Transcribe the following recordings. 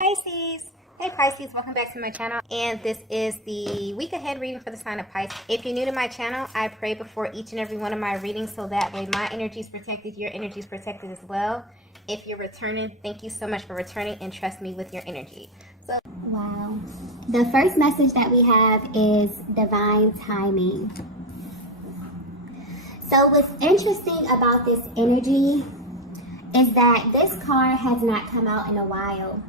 Pisces. Hey Pisces, welcome back to my channel, and this is the week ahead reading for the sign of Pisces. If you're new to my channel, I pray before each and every one of my readings so that way my energy is protected, your energy is protected as well. If you're returning, thank you so much for returning and trust me with your energy. Wow. The first message that we have is divine timing. So what's interesting about this energy is that this card has not come out in a while.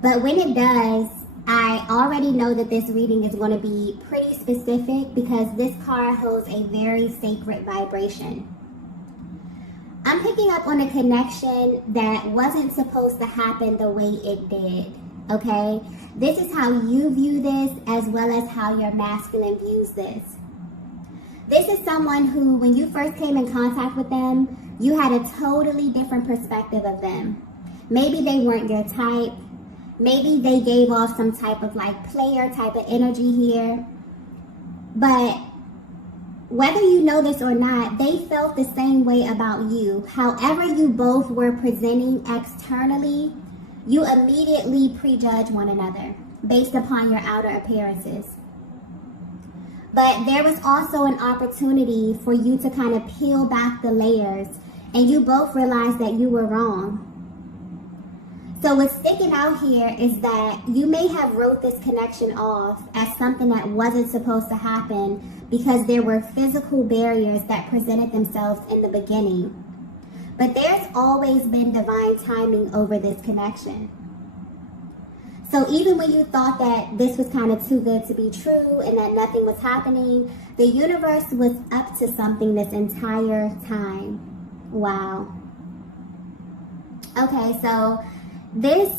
But when it does, I already know that this reading is going to be pretty specific because this card holds a very sacred vibration. I'm picking up on a connection that wasn't supposed to happen the way it did, okay? This is how you view this as well as how your masculine views this. This is someone who, when you first came in contact with them, you had a totally different perspective of them. Maybe they weren't your type. Maybe they gave off some type of like player type of energy here. But whether you know this or not, they felt the same way about you. However you both were presenting externally, you immediately prejudge one another based upon your outer appearances. But there was also an opportunity for you to kind of peel back the layers and you both realized that you were wrong. So what's sticking out here is that you may have wrote this connection off as something that wasn't supposed to happen because there were physical barriers that presented themselves in the beginning. But there's always been divine timing over this connection. So even when you thought that this was kind of too good to be true and that nothing was happening, the universe was up to something this entire time. Wow. Okay, so this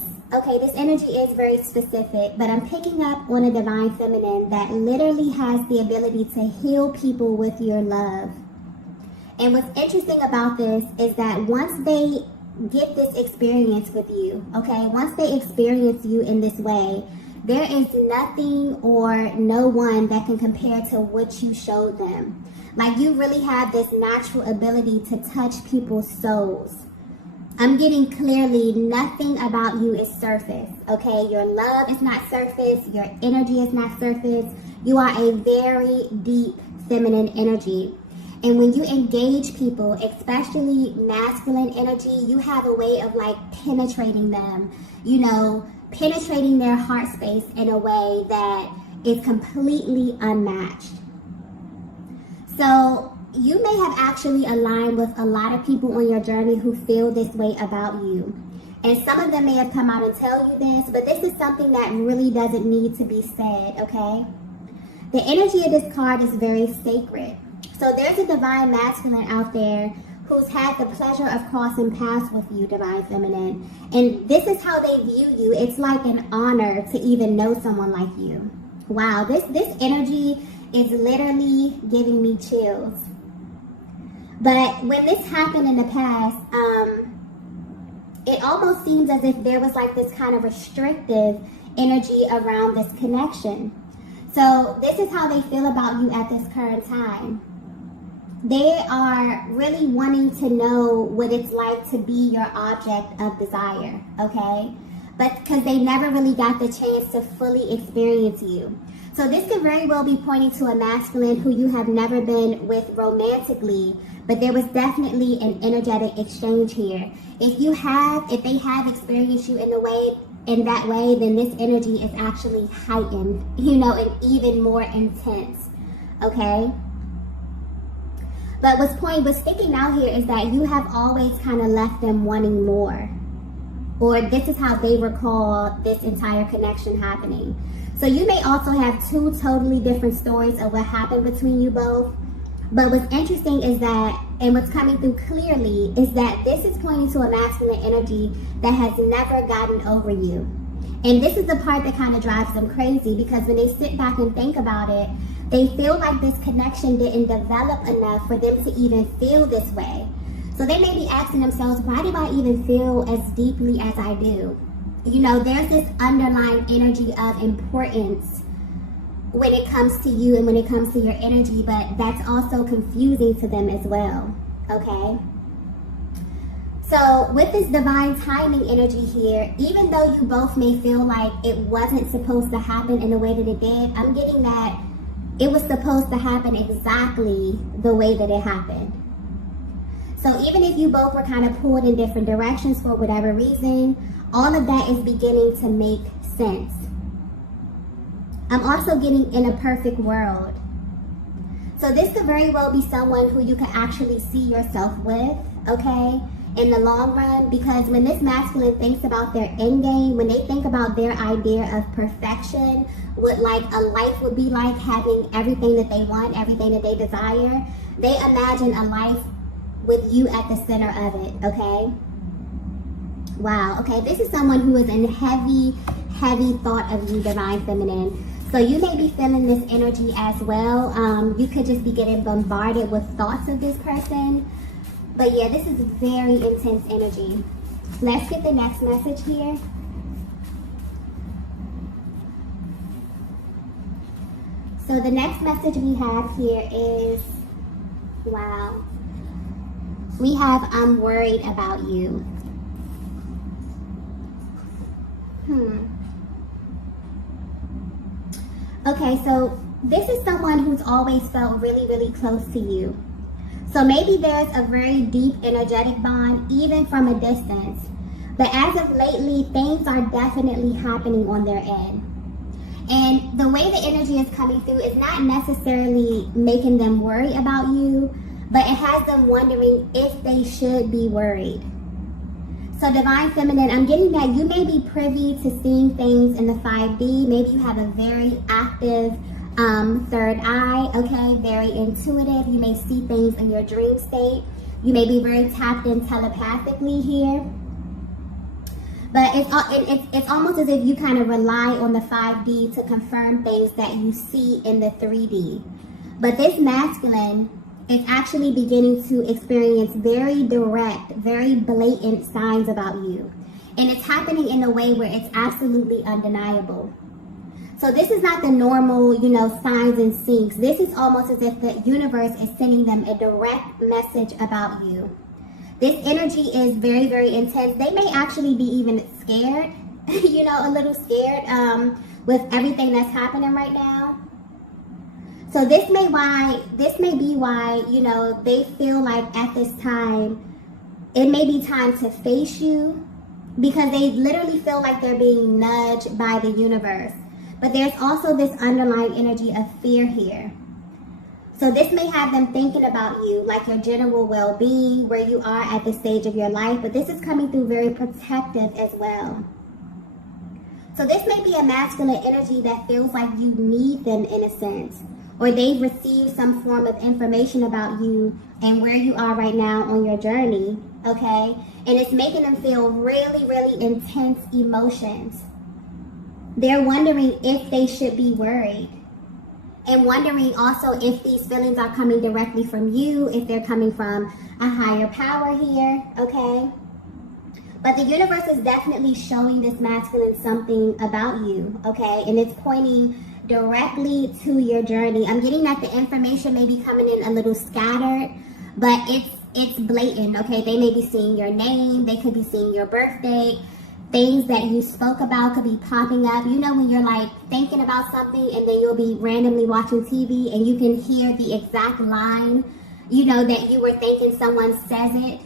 energy is very specific, but I'm picking up on a divine feminine that literally has the ability to heal people with your love. And what's interesting about this is that once they get this experience with you, okay, once they experience you in this way, there is nothing or no one that can compare to what you showed them. Like, you really have this natural ability to touch people's souls. I'm getting clearly nothing about you is surface, okay? Your love is not surface. Your energy is not surface. You are a very deep feminine energy. And when you engage people, especially masculine energy, you have a way of like penetrating them, you know, penetrating their heart space in a way that is completely unmatched. So you may have actually aligned with a lot of people on your journey who feel this way about you. And some of them may have come out and tell you this, but this is something that really doesn't need to be said, okay? The energy of this card is very sacred. So there's a divine masculine out there who's had the pleasure of crossing paths with you, divine feminine. And this is how they view you. It's like an honor to even know someone like you. Wow, this energy is literally giving me chills. But when this happened in the past, it almost seems as if there was like this kind of restrictive energy around this connection. So this is how they feel about you at this current time. They are really wanting to know what it's like to be your object of desire, okay? But because they never really got the chance to fully experience you. So this could very well be pointing to a masculine who you have never been with romantically, but there was definitely an energetic exchange here. If they have experienced you in that way, then this energy is actually heightened, you know, and even more intense, okay? But what's sticking out here is that you have always kind of left them wanting more. Or this is how they recall this entire connection happening. So you may also have two totally different stories of what happened between you both. But what's interesting is that, and what's coming through clearly, is that this is pointing to a masculine energy that has never gotten over you. And this is the part that kind of drives them crazy, because when they sit back and think about it, they feel like this connection didn't develop enough for them to even feel this way. So they may be asking themselves, why do I even feel as deeply as I do? You know, there's this underlying energy of importance when it comes to you and when it comes to your energy, but that's also confusing to them as well, okay? So with this divine timing energy here, even though you both may feel like it wasn't supposed to happen in the way that it did, I'm getting that it was supposed to happen exactly the way that it happened. So even if you both were kind of pulled in different directions for whatever reason, all of that is beginning to make sense. I'm also getting in a perfect world. So this could very well be someone who you could actually see yourself with, okay, in the long run, because when this masculine thinks about their end game, when they think about their idea of perfection, what like a life would be like, having everything that they want, everything that they desire, they imagine a life with you at the center of it, okay? Wow, okay, this is someone who is in heavy thought of you, divine feminine. So you may be feeling this energy as well. You could just be getting bombarded with thoughts of this person. But yeah, this is very intense energy. Let's get the next message here. So the next message we have here is, wow. We have, I'm worried about you. Okay, so this is someone who's always felt really close to you. So maybe there's a very deep energetic bond, even from a distance. But as of lately, things are definitely happening on their end. And the way the energy is coming through is not necessarily making them worry about you, but it has them wondering if they should be worried. So divine feminine, I'm getting that you may be privy to seeing things in the 5D. Maybe you have a very active third eye, okay, very intuitive. You may see things in your dream state. You may be very tapped in telepathically here. But it's almost as if you kind of rely on the 5D to confirm things that you see in the 3D. But this masculine is actually beginning to experience very direct, very blatant signs about you. And it's happening in a way where it's absolutely undeniable. So this is not the normal, signs and syncs. This is almost as if the universe is sending them a direct message about you. This energy is very intense. They may actually be even scared, a little scared with everything that's happening right now. So this may be why, they feel like at this time, it may be time to face you, because they literally feel like they're being nudged by the universe. But there's also this underlying energy of fear here. So this may have them thinking about you, like your general well-being, where you are at this stage of your life, but this is coming through very protective as well. So this may be a masculine energy that feels like you need them in a sense, or they've received some form of information about you and where you are right now on your journey, okay? And it's making them feel really intense emotions. They're wondering if they should be worried, and wondering also if these feelings are coming directly from you, if they're coming from a higher power here, okay? But the universe is definitely showing this masculine something about you, okay? And it's pointing directly to your journey. I'm getting that the information may be coming in a little scattered, but it's blatant, okay? They may be seeing your name, they could be seeing your birthday, things that you spoke about could be popping up. When you're like thinking about something and then you'll be randomly watching TV and you can hear the exact line, that you were thinking someone says it.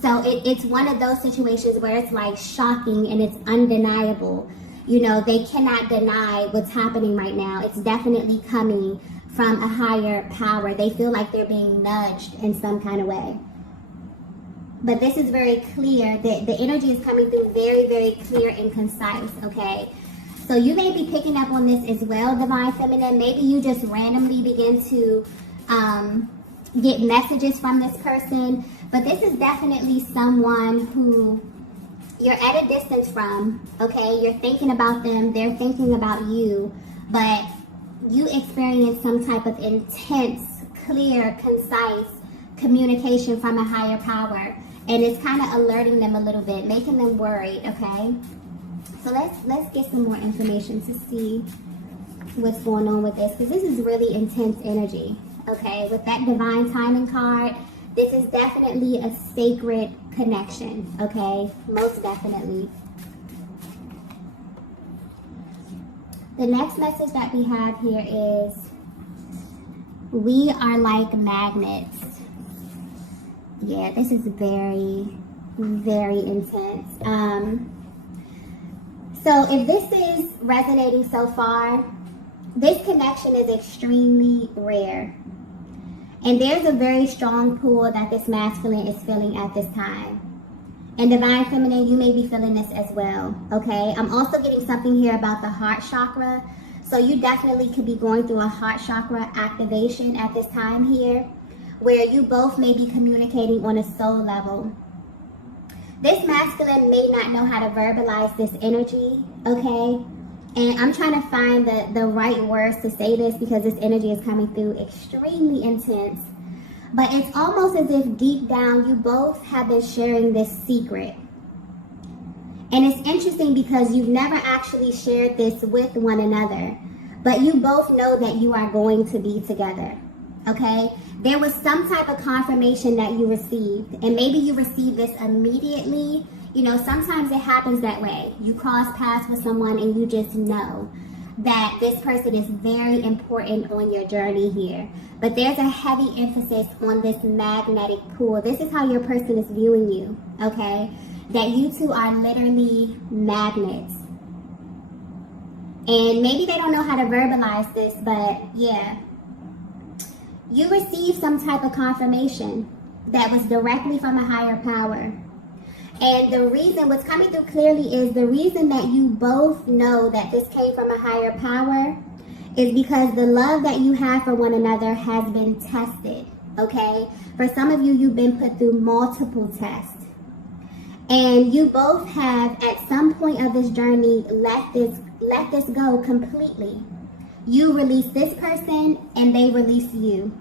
So it's one of those situations where it's like shocking and it's undeniable. They cannot deny what's happening right now. It's definitely coming from a higher power. They feel like they're being nudged in some kind of way. But this is very clear. The energy is coming through very clear and concise, okay? So you may be picking up on this as well, divine feminine. Maybe you just randomly begin to get messages from this person. But this is definitely someone who you're at a distance from, okay? You're thinking about them, they're thinking about you, but you experience some type of intense, clear, concise communication from a higher power. And it's kind of alerting them a little bit, making them worried, okay? So let's get some more information to see what's going on with this, because this is really intense energy, okay? With that divine timing card, this is definitely a sacred connection, okay? Most definitely. The next message that we have here is, we are like magnets. Yeah, this is very, very intense. So if this is resonating so far, this connection is extremely rare. And there's a very strong pull that this masculine is feeling at this time. And Divine Feminine, you may be feeling this as well, okay? I'm also getting something here about the heart chakra. So you definitely could be going through a heart chakra activation at this time here, where you both may be communicating on a soul level. This masculine may not know how to verbalize this energy, okay? And I'm trying to find the right words to say this because this energy is coming through extremely intense. But it's almost as if deep down you both have been sharing this secret. And it's interesting because you've never actually shared this with one another. But you both know that you are going to be together, okay? There was some type of confirmation that you received, and maybe you received this immediately. You know, sometimes it happens that way. You cross paths with someone and you just know that this person is very important on your journey here. But there's a heavy emphasis on this magnetic pull. This is how your person is viewing you, okay? That you two are literally magnets. And maybe they don't know how to verbalize this, but yeah. You received some type of confirmation that was directly from a higher power. And the reason, what's coming through clearly is the reason that you both know that this came from a higher power is because the love that you have for one another has been tested, okay? For some of you, you've been put through multiple tests. And you both have, at some point of this journey, let this go completely. You release this person and they release you.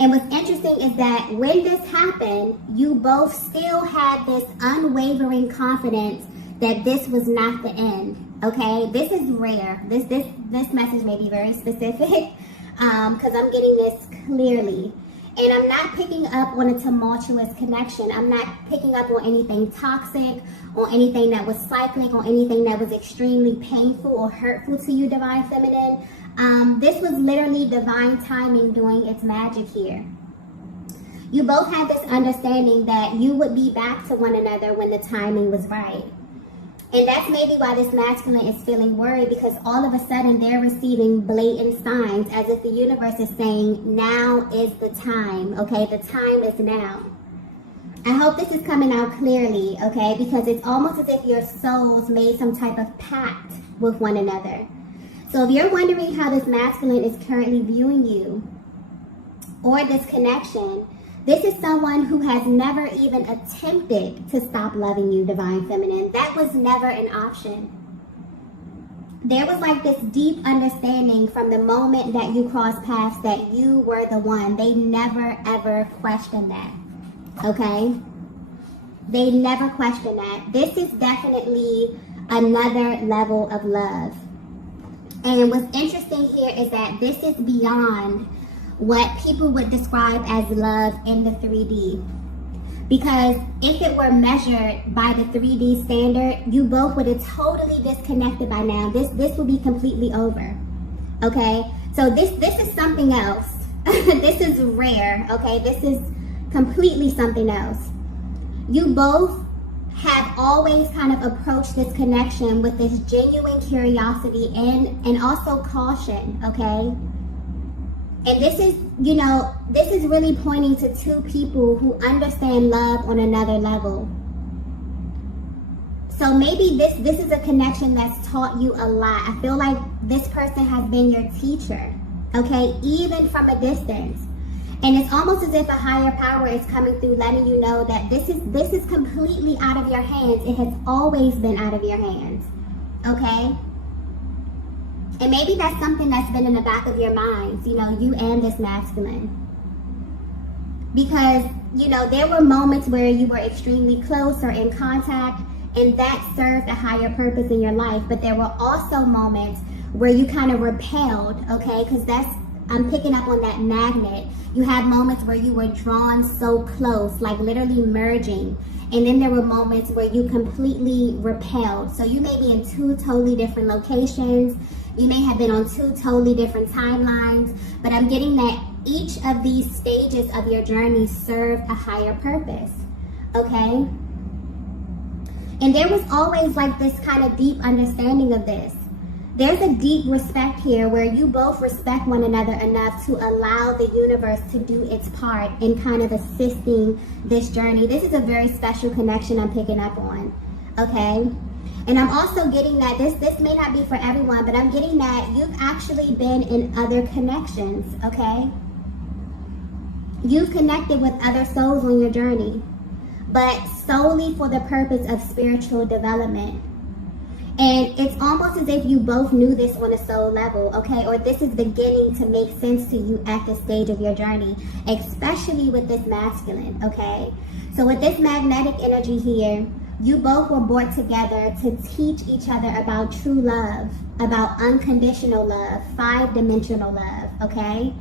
And what's interesting is that when this happened, you both still had this unwavering confidence that this was not the end, okay? This is rare. This message may be very specific because I'm getting this clearly. And I'm not picking up on a tumultuous connection. I'm not picking up on anything toxic, or anything that was cyclic, or anything that was extremely painful or hurtful to you, Divine Feminine. This was literally divine timing doing its magic here. You both had this understanding that you would be back to one another when the timing was right. And that's maybe why this masculine is feeling worried, because all of a sudden they're receiving blatant signs as if the universe is saying, now is the time, okay? The time is now. I hope this is coming out clearly, okay? Because it's almost as if your souls made some type of pact with one another. So if you're wondering how this masculine is currently viewing you or this connection, this is someone who has never even attempted to stop loving you, Divine Feminine. That was never an option. There was like this deep understanding from the moment that you crossed paths that you were the one. They never ever questioned that, okay? They never questioned that. This is definitely another level of love. And what's interesting here is that this is beyond what people would describe as love in the 3D. Because if it were measured by the 3D standard, you both would have totally disconnected by now. This would be completely over. Okay? So this is something else. This is rare. Okay? This is completely something else. You both have always kind of approached this connection with this genuine curiosity and also caution, okay? And this is, you know, this is really pointing to two people who understand love on another level. So maybe this is a connection that's taught you a lot. I feel like this person has been your teacher, okay? Even from a distance. And it's almost as if a higher power is coming through, letting you know that this is completely out of your hands. It has always been out of your hands, okay? And maybe that's something that's been in the back of your minds, you know, you and this masculine. Because, you know, there were moments where you were extremely close or in contact, and that served a higher purpose in your life. But there were also moments where you kind of repelled, okay? Because that's I'm picking up on that magnet. You had moments where you were drawn so close, like literally merging. And then there were moments where you completely repelled. So you may be in two totally different locations. You may have been on two totally different timelines. But I'm getting that each of these stages of your journey served a higher purpose. Okay? And there was always like this kind of deep understanding of this. There's a deep respect here where you both respect one another enough to allow the universe to do its part in kind of assisting this journey. This is a very special connection I'm picking up on, okay? And I'm also getting that this may not be for everyone, but I'm getting that you've actually been in other connections, okay? You've connected with other souls on your journey, but solely for the purpose of spiritual development. And it's almost as if you both knew this on a soul level, okay? Or this is beginning to make sense to you at this stage of your journey, especially with this masculine, okay? So with this magnetic energy here, you both were brought together to teach each other about true love, about unconditional love, 5-dimensional love, okay?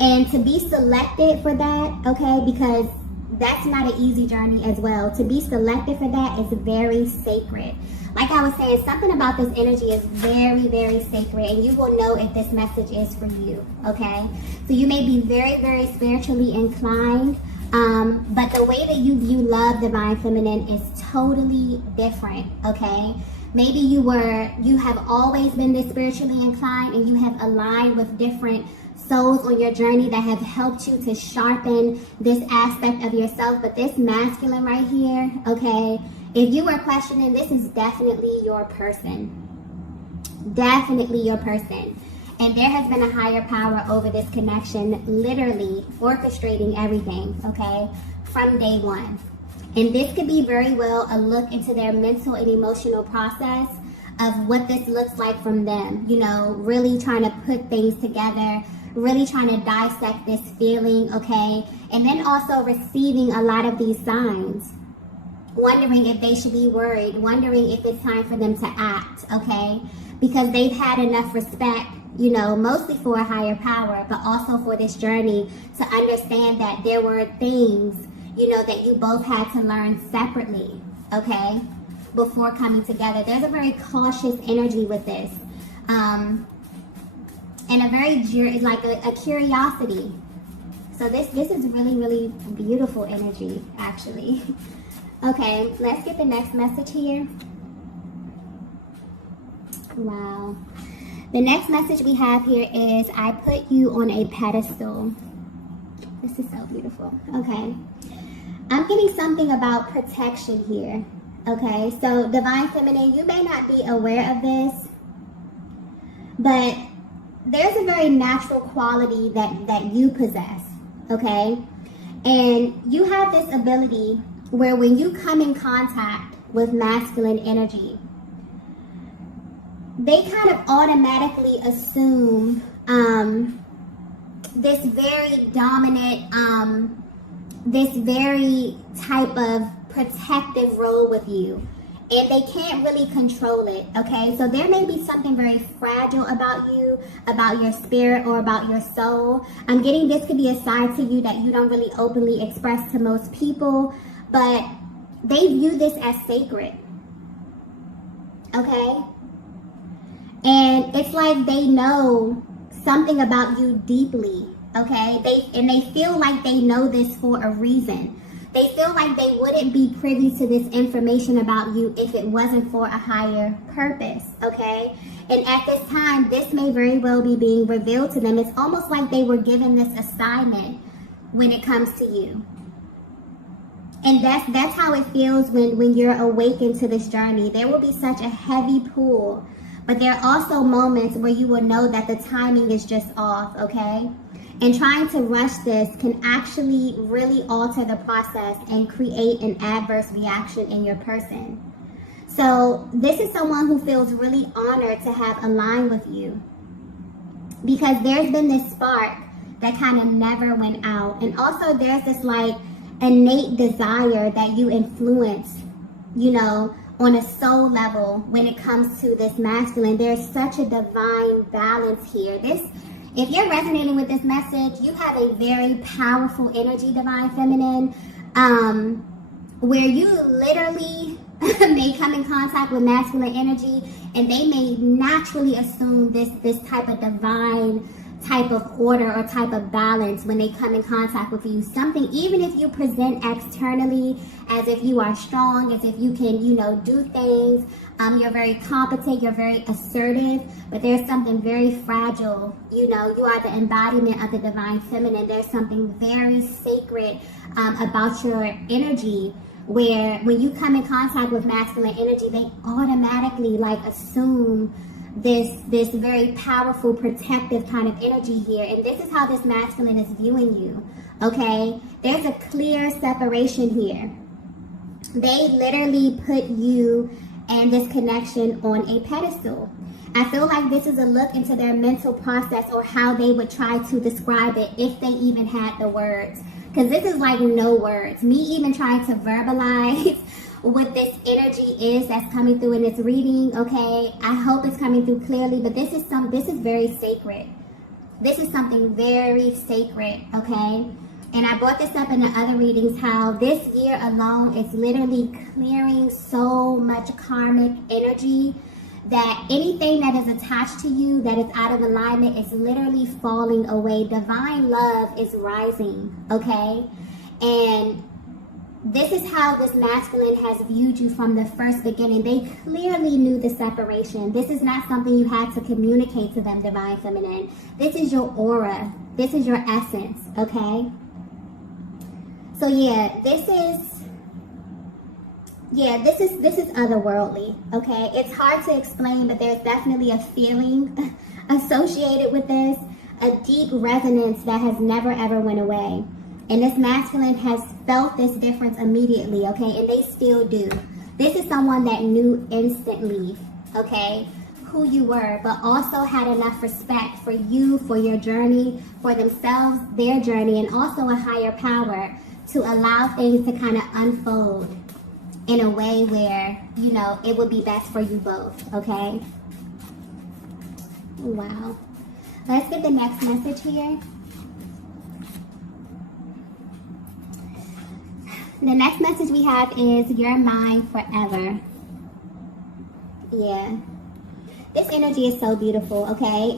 And to be selected for that, okay, because that's not an easy journey as well. To be selected for that is very sacred. Like I was saying, something about this energy is very, very sacred, and you will know if this message is for you, okay? So you may be very, very spiritually inclined, but the way that you view love, divine feminine, is totally different, okay? Maybe you have always been this spiritually inclined, and you have aligned with different souls on your journey that have helped you to sharpen this aspect of yourself. But this masculine right here, okay, if you were questioning, this is definitely your person. Definitely your person. And there has been a higher power over this connection, literally orchestrating everything, okay, from day one. And this could be very well a look into their mental and emotional process of what this looks like from them. You know, really trying to put things together, really trying to dissect this feeling, okay? And then also receiving a lot of these signs. Wondering if they should be worried, wondering if it's time for them to act, okay? Because they've had enough respect, you know, mostly for a higher power, but also for this journey to understand that there were things, you know, that you both had to learn separately, okay, before coming together. There's a very cautious energy with this, and a very, like a curiosity. So this is really, really beautiful energy, actually. Okay, let's get the next message here. Wow. The next message we have here is, I put you on a pedestal. This is so beautiful. Okay. I'm getting something about protection here. Okay, so divine feminine, you may not be aware of this, but there's a very natural quality that you possess. Okay, and you have this ability where when you come in contact with masculine energy, they kind of automatically assume this very dominant, this very type of protective role with you. And they can't really control it, okay? So there may be something very fragile about you, about your spirit, or about your soul. I'm getting this could be a side to you that you don't really openly express to most people, but they view this as sacred, okay? And it's like they know something about you deeply, okay? They feel like they know this for a reason. They feel like they wouldn't be privy to this information about you if it wasn't for a higher purpose, okay? And at this time, this may very well be being revealed to them. It's almost like they were given this assignment when it comes to you. And that's how it feels when you're awakened to this journey. There will be such a heavy pull, but there are also moments where you will know that the timing is just off, okay? And trying to rush this can actually really alter the process and create an adverse reaction in your person. So this is someone who feels really honored to have aligned with you, because there's been this spark that kind of never went out. And also there's this like innate desire that you influence, you know, on a soul level when it comes to this masculine. There's such a divine balance here. This If you're resonating with this message, you have a very powerful energy, Divine Feminine, where you literally may come in contact with masculine energy, and they may naturally assume this type of divine type of order or type of balance when they come in contact with you. Something, even if you present externally as if you are strong, as if you can, do things, you're very competent, you're very assertive, but there's something very fragile. You are the embodiment of the Divine Feminine. There's something very sacred about your energy, where when you come in contact with masculine energy, they automatically assume this very powerful protective kind of energy here, and this is how this masculine is viewing you. Okay, there's a clear separation here. They literally put you and this connection on a pedestal. I feel like this is a look into their mental process, or how they would try to describe it if they even had the words, because this is no words. Me even trying to verbalize what this energy is that's coming through in this reading, okay? I hope it's coming through clearly, but this is very sacred. This is something very sacred, okay? And I brought this up in the other readings, how this year alone is literally clearing so much karmic energy, that anything that is attached to you that is out of alignment is literally falling away. Divine love is rising, okay? And this is how this masculine has viewed you from the first beginning. They clearly knew the separation. This is not something you had to communicate to them, Divine Feminine. This is your aura. This is your essence, okay? So this is otherworldly, okay? It's hard to explain, but there's definitely a feeling associated with this, a deep resonance that has never ever went away. And this masculine has felt this difference immediately, okay? And they still do. This is someone that knew instantly, okay, who you were, but also had enough respect for you, for your journey, for themselves, their journey, and also a higher power to allow things to kind of unfold in a way where, it would be best for you both, okay? Wow. Let's get the next message here. The next message we have is, you're mine forever. Yeah. This energy is so beautiful, okay?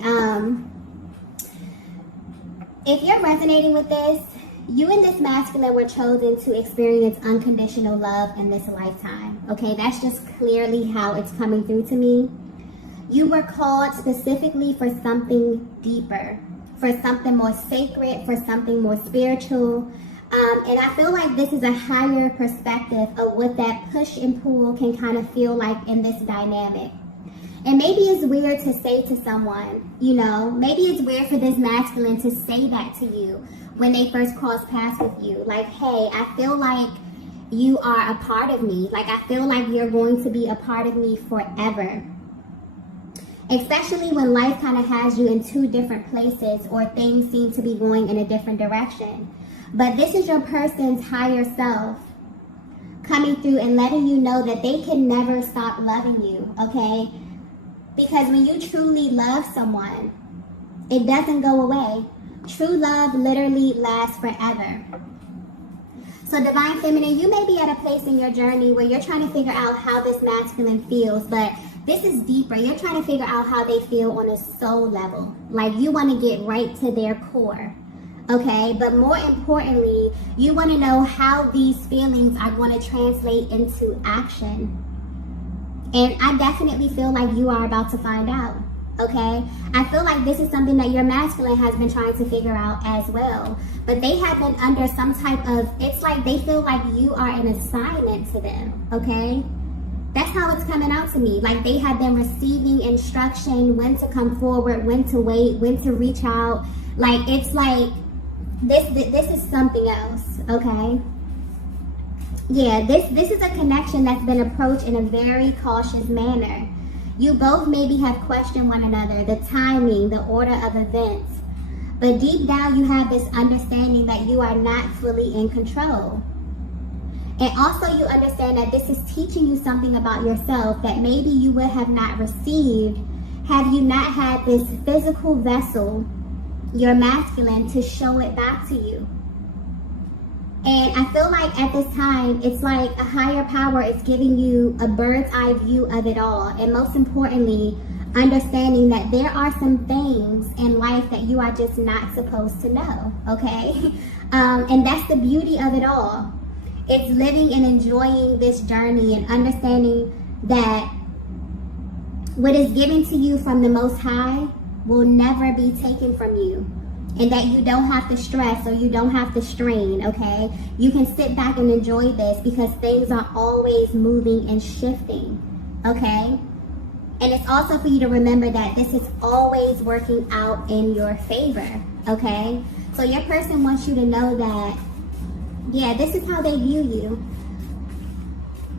If you're resonating with this, you and this masculine were chosen to experience unconditional love in this lifetime, okay? That's just clearly how it's coming through to me. You were called specifically for something deeper, for something more sacred, for something more spiritual. And I feel like this is a higher perspective of what that push and pull can kind of feel like in this dynamic. And maybe it's weird to say to someone, maybe it's weird for this masculine to say that to you when they first cross paths with you. Like, hey, I feel like you are a part of me. Like, I feel like you're going to be a part of me forever. Especially when life kind of has you in two different places, or things seem to be going in a different direction. But this is your person's higher self coming through and letting you know that they can never stop loving you, okay? Because when you truly love someone, it doesn't go away. True love literally lasts forever. So Divine Feminine, you may be at a place in your journey where you're trying to figure out how this masculine feels, but this is deeper. You're trying to figure out how they feel on a soul level. Like, you want to get right to their core. Okay, but more importantly, you want to know how these feelings are going to translate into action. And I definitely feel like you are about to find out. Okay, I feel like this is something that your masculine has been trying to figure out as well. But they have been under some type of, it's like they feel like you are an assignment to them. Okay, that's how it's coming out to me. Like, they have been receiving instruction, when to come forward, when to wait, when to reach out. Like, it's like, this is something else, okay? Yeah, this is a connection that's been approached in a very cautious manner. You both maybe have questioned one another, the timing, the order of events. But deep down, you have this understanding that you are not fully in control. And also, you understand that this is teaching you something about yourself that maybe you would have not received had you not had this physical vessel your masculine to show it back to you. And I feel like at this time, it's like a higher power is giving you a bird's eye view of it all. And most importantly, understanding that there are some things in life that you are just not supposed to know, okay? And that's the beauty of it all. It's living and enjoying this journey and understanding that what is given to you from the Most High will never be taken from you. And that you don't have to stress or you don't have to strain, okay? You can sit back and enjoy this because things are always moving and shifting, okay? And it's also for you to remember that this is always working out in your favor, okay? So your person wants you to know that, yeah, this is how they view you.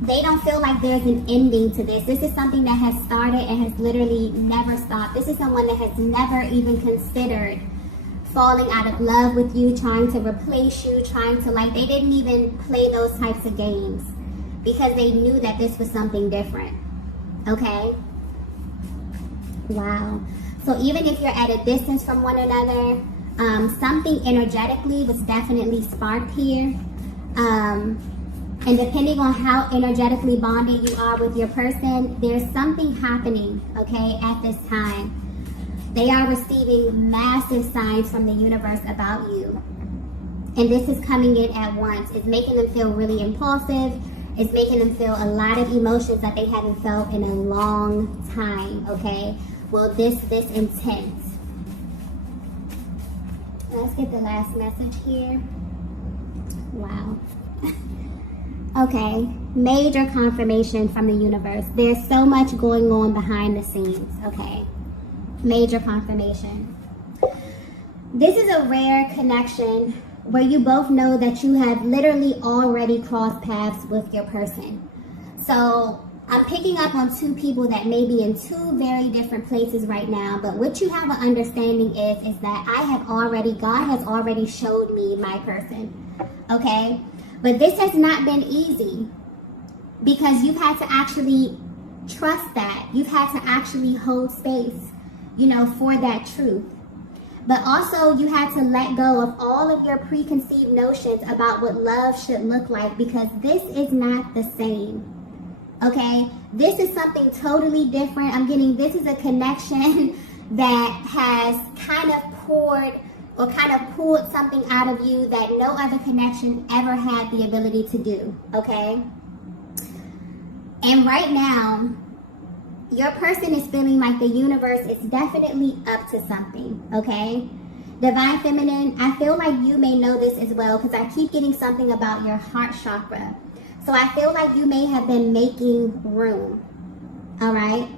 They don't feel like there's an ending to this. This is something that has started and has literally never stopped. This is someone that has never even considered falling out of love with you, trying to replace you, trying to, like, they didn't even play those types of games because they knew that this was something different, okay? Wow. So even if you're at a distance from one another, something energetically was definitely sparked here. And depending on how energetically bonded you are with your person, there's something happening, okay, at this time. They are receiving massive signs from the universe about you. And this is coming in at once. It's making them feel really impulsive. It's making them feel a lot of emotions that they haven't felt in a long time, okay? Well, this intense. Let's get the last message here. Wow. Okay, major confirmation from the universe. There's so much going on behind the scenes, okay? Major confirmation. This is a rare connection where you both know that you have literally already crossed paths with your person. So I'm picking up on two people that may be in two very different places right now, but what you have an understanding is that God has already showed me my person, okay? But this has not been easy because you've had to actually trust that. You've had to actually hold space, you know, for that truth. But also you had to let go of all of your preconceived notions about what love should look like because this is not the same. Okay? This is something totally different. This is a connection that has kind of pulled something out of you that no other connection ever had the ability to do. Okay? And right now, your person is feeling like the universe is definitely up to something, okay? Divine Feminine, I feel like you may know this as well because I keep getting something about your heart chakra. So I feel like you may have been making room, all right?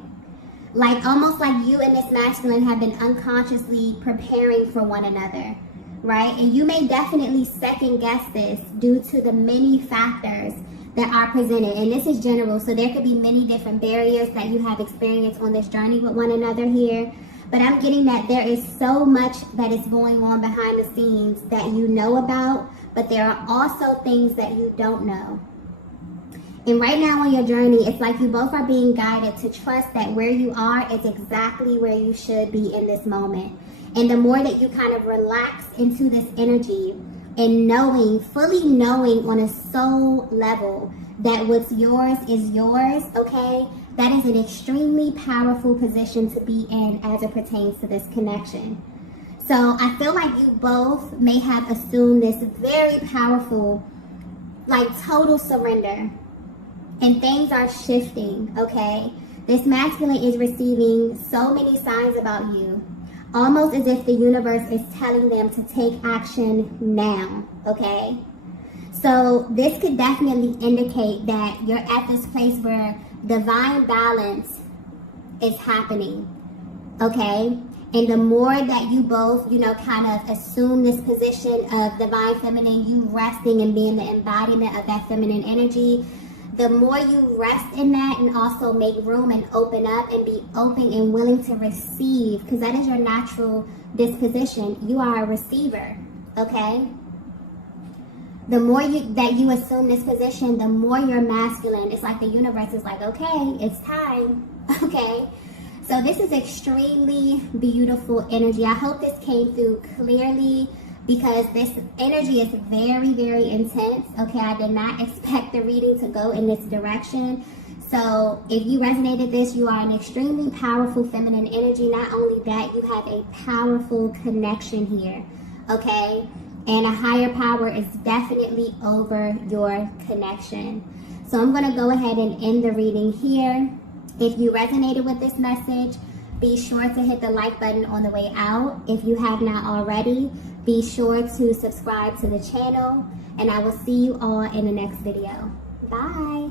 Like almost like you and this masculine have been unconsciously preparing for one another, right? And you may definitely second guess this due to the many factors that are presented. And this is general, so there could be many different barriers that you have experienced on this journey with one another here. But I'm getting that there is so much that is going on behind the scenes that you know about, but there are also things that you don't know. And right now on your journey, it's like you both are being guided to trust that where you are is exactly where you should be in this moment. And the more that you kind of relax into this energy and fully knowing on a soul level that what's yours is yours, okay, that is an extremely powerful position to be in as it pertains to this connection. So I feel like you both may have assumed this very powerful, like total surrender. And things are shifting, okay? This masculine is receiving so many signs about you, almost as if the universe is telling them to take action now, okay? So this could definitely indicate that you're at this place where divine balance is happening, okay? And the more that you both, kind of assume this position of divine feminine, you resting and being the embodiment of that feminine energy, the more you rest in that and also make room and open up and be open and willing to receive, because that is your natural disposition. You are a receiver, okay? The more that you assume this position, the more you're masculine. It's like the universe is like, okay, it's time, okay? So this is extremely beautiful energy. I hope this came through clearly because this energy is very, very intense. Okay, I did not expect the reading to go in this direction. So if you resonated this, you are an extremely powerful feminine energy. Not only that, you have a powerful connection here. Okay, and a higher power is definitely over your connection. So I'm going to go ahead and end the reading here. If you resonated with this message, be sure to hit the like button on the way out. If you have not already, be sure to subscribe to the channel, and I will see you all in the next video. Bye.